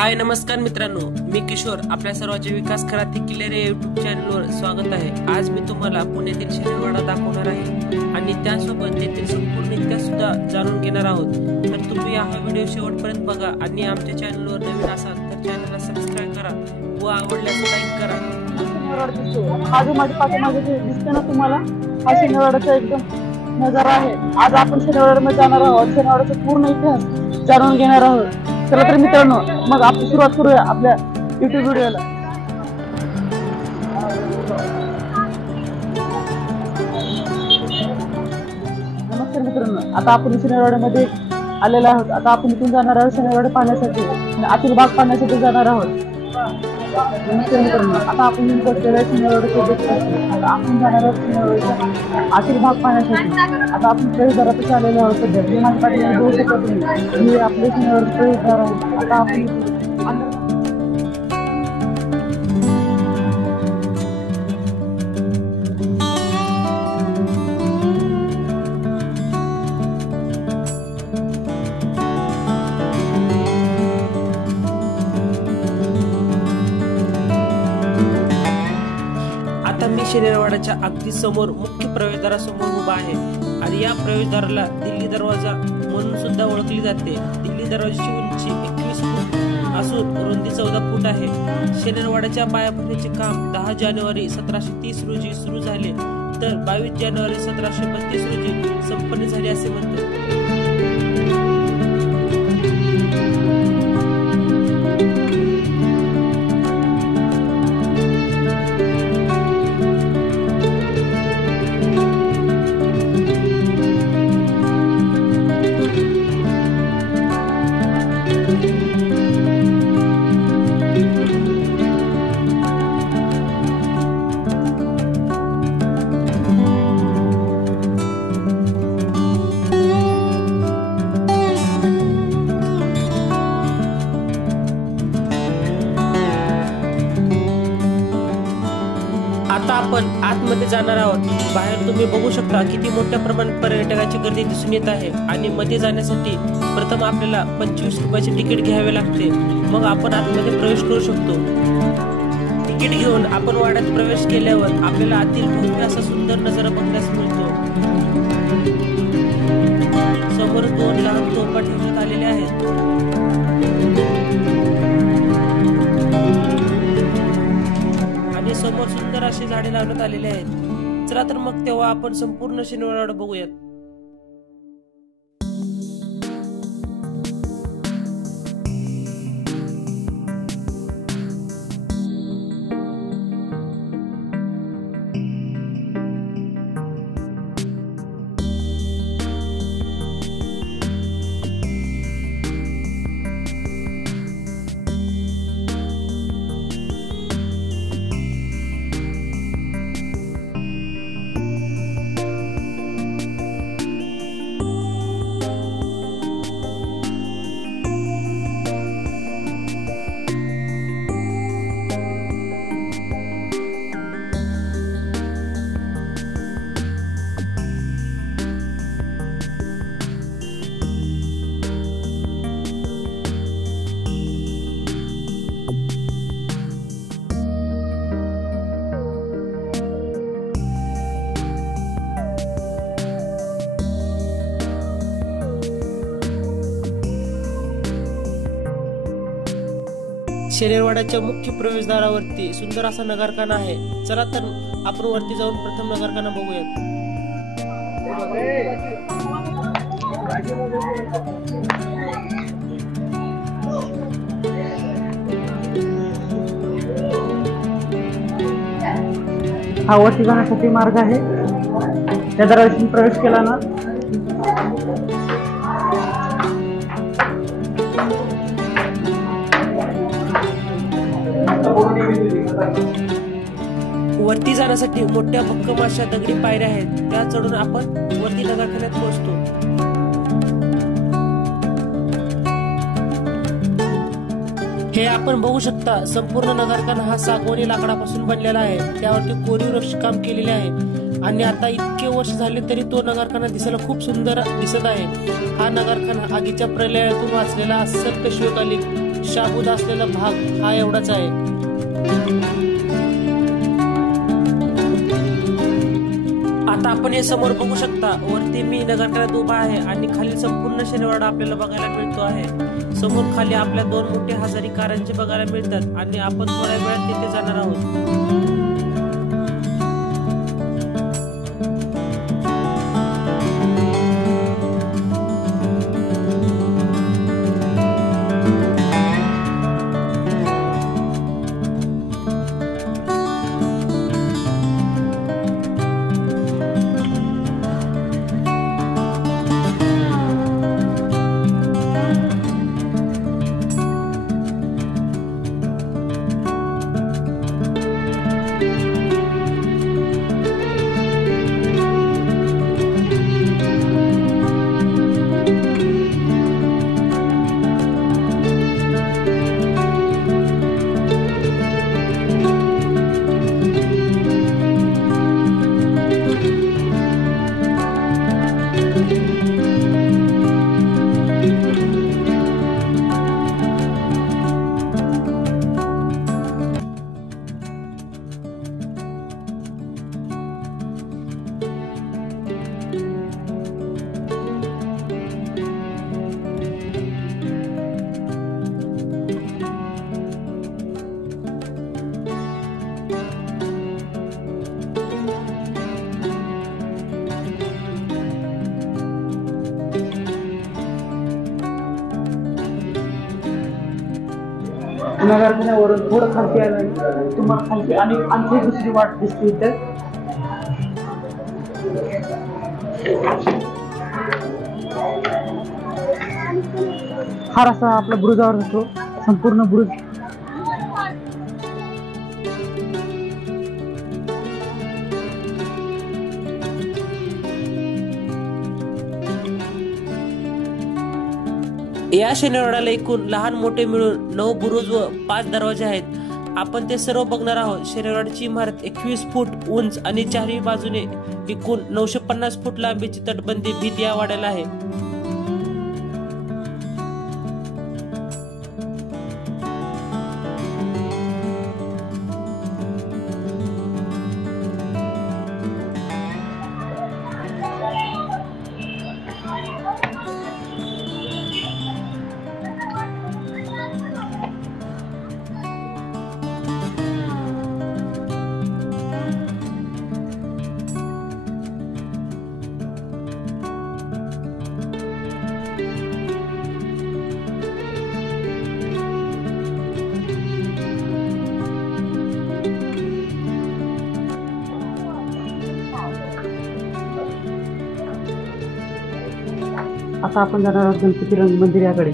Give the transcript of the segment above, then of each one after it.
हाय नमस्कार मित्रांनो, मी किशोर. आपल्या सर्वांचे विकास क्रांती किल्लेरे युट्यूब चॅनलवर स्वागत आहे. आज मी तुम्हाला पुण्यातील शनिवारवाडा दाखवणार आहे आणि त्यासोबत तेथील संपूर्ण इतिहास सुद्धा जाणून घेणार आहोत. तर तुम्ही हा व्हिडिओ शेवटपर्यंत बघा आणि आमच्या चॅनलवर नवीन असाल तर चॅनलला सबस्क्राइब करा व आवडल्यास लाईक करा. माझ्या पाठीमागे दिसते ना तुम्हाला, हा शनिवारवाड्याचा एकदम नजारा आहे. आज आपण शनिवारवाड्यामध्ये जाणार आहोत. शनिवारवाड्याचा पूर्ण इतिहास जाणून घेणार आहोत. चला तर मित्रांनो, मग आपण सुरुवात करूया आपल्या युट्यूब व्हिडिओला. नमस्कार मित्रांनो, आता आपण शनिवारवाड्यामध्ये आलेलो आहोत. आता आपण इथून जाणार आहोत शनिवारवाडा पाहण्यासाठी आणि आतील भाग पाहण्यासाठी जाणार आहोत. मित्रांनो, आता आपण आता आपण जाणार आहोत शनिवारवाड्याच्या आतील भाग पाहण्यासाठी. आता आपण प्रवेशद्वारातच आलेलो आहोत. सध्या मी माझ्या पाठीमागे बघू शकत नाही, मी आपले शनिवारवाडा प्रवेशद्वार आहे. आता आपण मी शनिवारवाड्याच्या अगदी समोर मुख्य प्रवेशद्वारासमोर उभा आहे आणि या प्रवेशद्वाराला दिल्ली दरवाजा म्हणून सुद्धा ओळखली जाते. दिल्ली दरवाजाची उंची 21 फूट असून रुंदी 14 फूट आहे. शनिवारवाड्याच्या पायाभरणीचे काम 10 जानेवारी 1730 रोजी सुरू झाले तर 22 जानेवारी 1732 रोजी संपन्न झाले असे म्हणतात. आता आपण आतमध्ये जाणार आहोत. बाहेर तुम्ही बघू शकता किती मोठ्या प्रमाणात पर्यटकांची गर्दी दिसून येत आहे आणि मध्ये जाण्यासाठी प्रथम आपल्याला 25 रुपयाचे तिकीट घ्यावे लागते. मग आपण आतमध्ये प्रवेश करू शकतो. तिकीट घेऊन आपण वाड्यात प्रवेश केल्यावर आपल्याला आतील भव्य असा सुंदर नजारा बघण्यास मिळतो. समोर 2 लहान तोफा ठेवण्यात आलेल्या आहेत. समोर सुंदर अशी झाडे लावण्यात आलेली आहेत. चला तर मग तेव्हा आपण संपूर्ण शनिवारवाडा बघूयात. शनिवारवाड्याच्या मुख्य प्रवेशद्वारावरती सुंदर असा नगरखाना आहे. चला तर आपण वरती जाऊन प्रथम नगरखाना बघूयात. हा वरती जाण्यासाठी मार्ग आहे. त्या दरवाजातून प्रवेश केला ना वरती जाण्यासाठी मोठ्या भक्कम अशा दगडी पायऱ्या आहेत. त्या चढून आपण वरती नगरखान्यात पोहोचतो. हे आपण बघू शकता, संपूर्ण नगरखाना हा सागवानी लाकडापासून बनलेला आहे. त्यावरती कोरीव नक्षीकाम केलेले आहे आणि आता इतके वर्ष झाले तरी तो नगरखाना दिसायला खूप सुंदर दिसत आहे. हा नगरखाना आगीच्या प्रलयातून वाचलेला असेल पेशवेकालीन शाबूत असलेला भाग हा एवढाच आहे. आता आपण हे समोर बघू शकता. वरती मी नगरकरात उभा आहे आणि खाली संपूर्ण शनिवारवाडा आपल्याला बघायला मिळतो आहे. समोर खाली आपल्या 2 मोठे हजारी कारंजे बघायला मिळतात आणि आपण थोड्या वेळात तिथे जाणार आहोत. नगरखान्यावरून थोडं खालती आलं तुम्हाला खालती आणि आणखी दुसरी वाट दिसते इथे. हा रस्ता आपला बुरुजावर होतो, संपूर्ण बुरुज. या शनिवारवाड्याला एकूण लहान मोठे मिळून 9 बुरुज व 5 दरवाजे आहेत. आपण ते सर्व बघणार आहोत. शनिवारवाड्याची इमारत 21 फूट उंच आणि चारही बाजूने एकूण 950 फूट लांबीची तटबंदी भीत या वाड्याला आहे. आता आपण जाणार आहोत गणपती रंग मंदिर याकडे.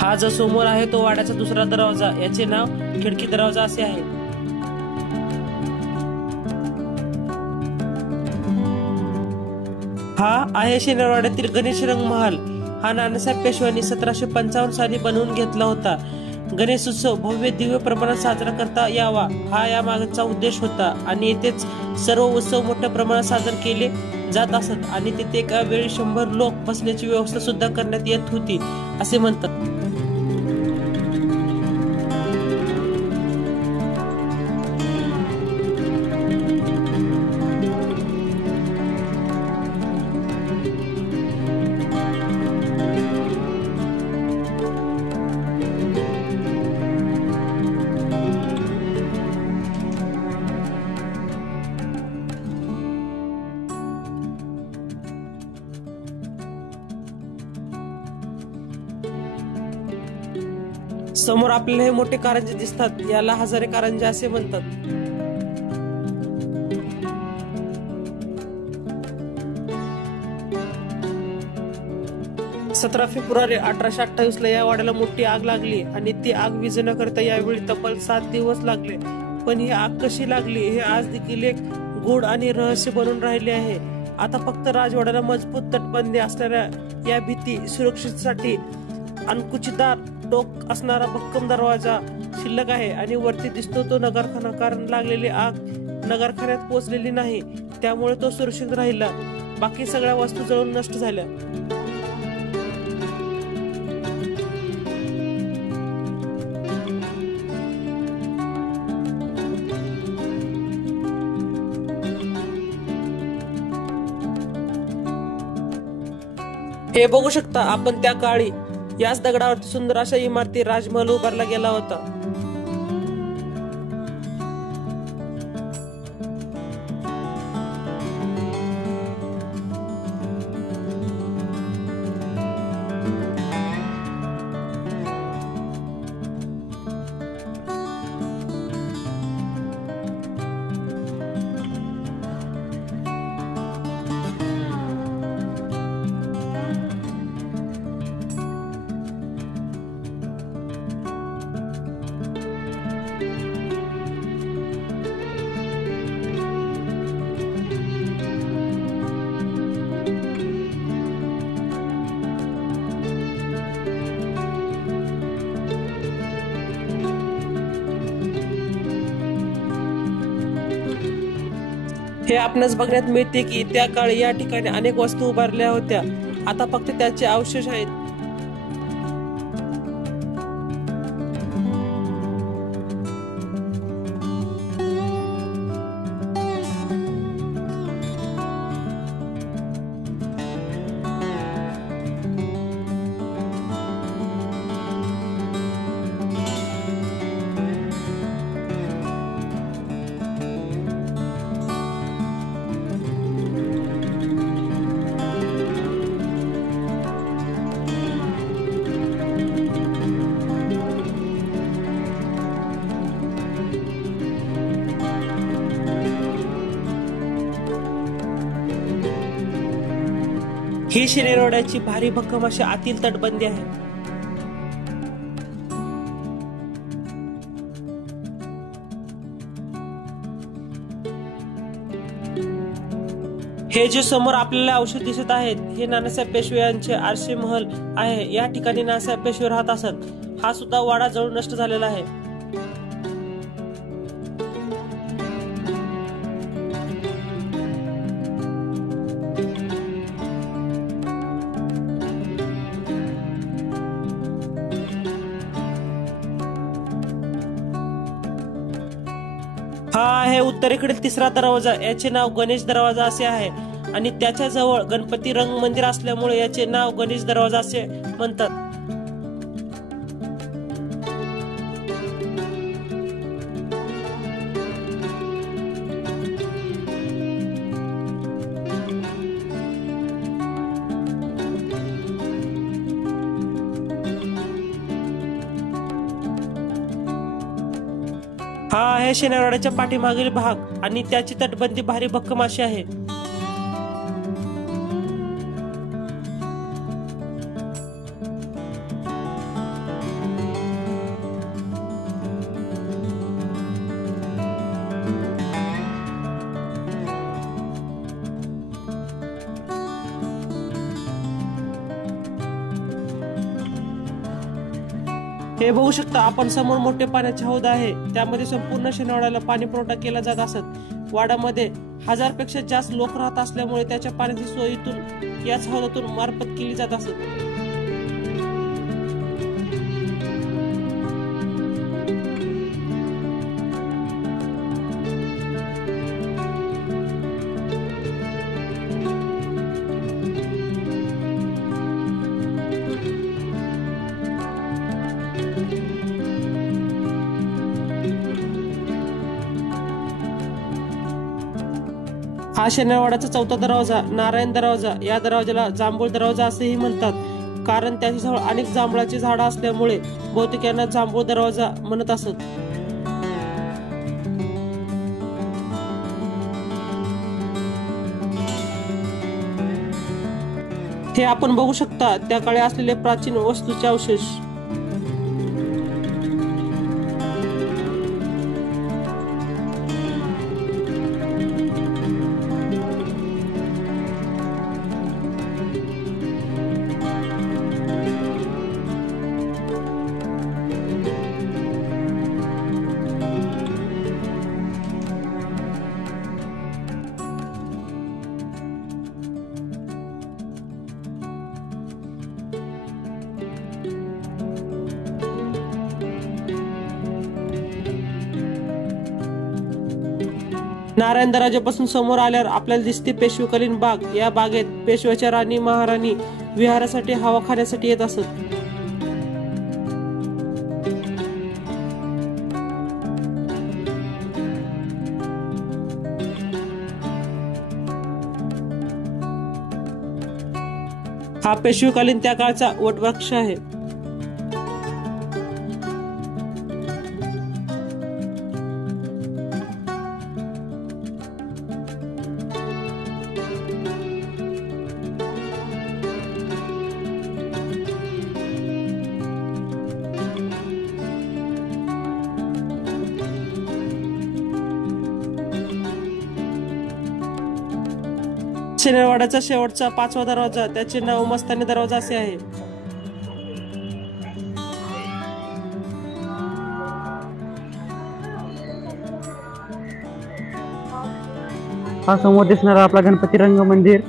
हा जो समोर आहे तो वाड्याचा दुसरा दरवाजा. याचे नाव खिडकी दरवाजा असे आहे. हा आहे शनिवारवाड्यातील गणेश रंग महल. हा नानासाहेब पेशव्यांनी 1755 साली बनवून घेतला होता. गणेश उत्सव भव्य दिव्य प्रमाणात साजरा करता यावा हा या मागचा उद्देश होता आणि येथेच सर्व उत्सव मोठ्या प्रमाणात साजरे केले जात असत आणि तिथे एका वेळी 100 लोक बसण्याची व्यवस्था सुद्धा करण्यात येत होती असे म्हणतात. समोर आपल्याला हे मोठे कारंजे दिसतात. याला हजारे कारंजे असे म्हणतात. फेब्रुवारी 1828 ला या वाड्याला मोठी आग लागली आणि ती आग विझवण्याकरिता यावेळी तब्बल 7 दिवस लागले. पण ही आग कशी लागली हे आज देखील एक गूढ आणि रहस्य बनून राहिले आहे. आता फक्त राजवाड्याला मजबूत तटबंदी असणाऱ्या या भीती सुरक्षेसाठी अंकुचीदार टोक असणारा भक्कम दरवाजा शिल्लक आहे आणि वरती दिसतो तो नगरखाना. कारण लागलेली आग नगरखान्यात पोहोचलेली नाही, त्यामुळे तो सुरक्षित राहिला. बाकी सगळ्या वस्तू जळून नष्ट झाल्या. हे बघू शकता आपण त्या काळी याच दगडावरती सुंदर अशा इमारती राजमहल उभारला गेला होता. हे आपणास बघण्यात मिळते की त्या काळी या ठिकाणी अनेक वस्तू उभारल्या होत्या. आता फक्त त्याचे अवशेष आहेत. ही शनिवारवाड्याची भारी भक्कम अशी आतील तटबंदी आहे. हे जे समोर आपल्याला औषध दिसत आहेत हे नानासाहेब पेशवे यांचे आरसे महल आहे. या ठिकाणी नानासाहेब पेशवे राहत असत. हा सुद्धा वाडा जळून नष्ट झालेला आहे. हा आहे उत्तरेकडील तिसरा दरवाजा. याचे नाव गणेश दरवाजा असे आहे आणि त्याच्या जवळ गणपती रंग मंदिर असल्यामुळे याचे नाव गणेश दरवाजा असे म्हणतात. हा आहे शनिवारवाड्याच्या पाठीमागील भाग आणि त्याची तटबंदी भारी भक्कम अशी आहे. हे बघू शकता आपण समोर मोठे पाण्याचे हौद आहे. त्यामध्ये संपूर्ण शनिवारवाड्याला पाणी पुरवठा केला जात असत. वाड्यामध्ये 1000 पेक्षा जास्त लोक राहत असल्यामुळे त्याच्या पाण्याची सोय इथून याच हौदातून मार्फत केली जात असत. हा शनिवारवाड्याचा चौथा दरवाजा नारायण दरवाजा. या दरवाजाला जांभूळ दरवाजा असेही म्हणतात, कारण त्याच्याजवळ अनेक जांभळाची झाडं असल्यामुळे बहुतेक यांना जांभूळ दरवाजा म्हणत असत. हे आपण बघू शकता त्या काळी असलेले प्राचीन वस्तूचे अवशेष. नारायण दरवाजापासून समोर आल्यावर आपल्याला दिसते पेशवेकालीन बाग. या बागेत पेशव्याच्या राणी महाराणी विहारासाठी हवा खाण्यासाठी येत असत. हा पेशवेकालीन त्या काळचा वटवृक्ष आहे. शनिवारवाड्याचा शेवटचा 5वा दरवाजा, त्याचे नाव मस्तानी दरवाजा असे आहे. हा समोर दिसणारा आपला गणपती रंग मंदिर.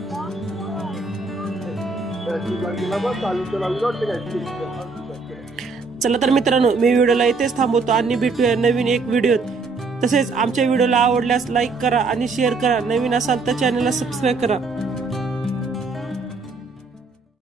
चला तर मित्रांनो, मी व्हिडिओला इथेच थांबवतो आणि भेटूया नवीन एक व्हिडिओत. तसेच आमच्या व्हिडिओला आवडल्यास लाईक करा आणि शेअर करा. नवीन असाल तर चॅनलला सबस्क्राईब करा.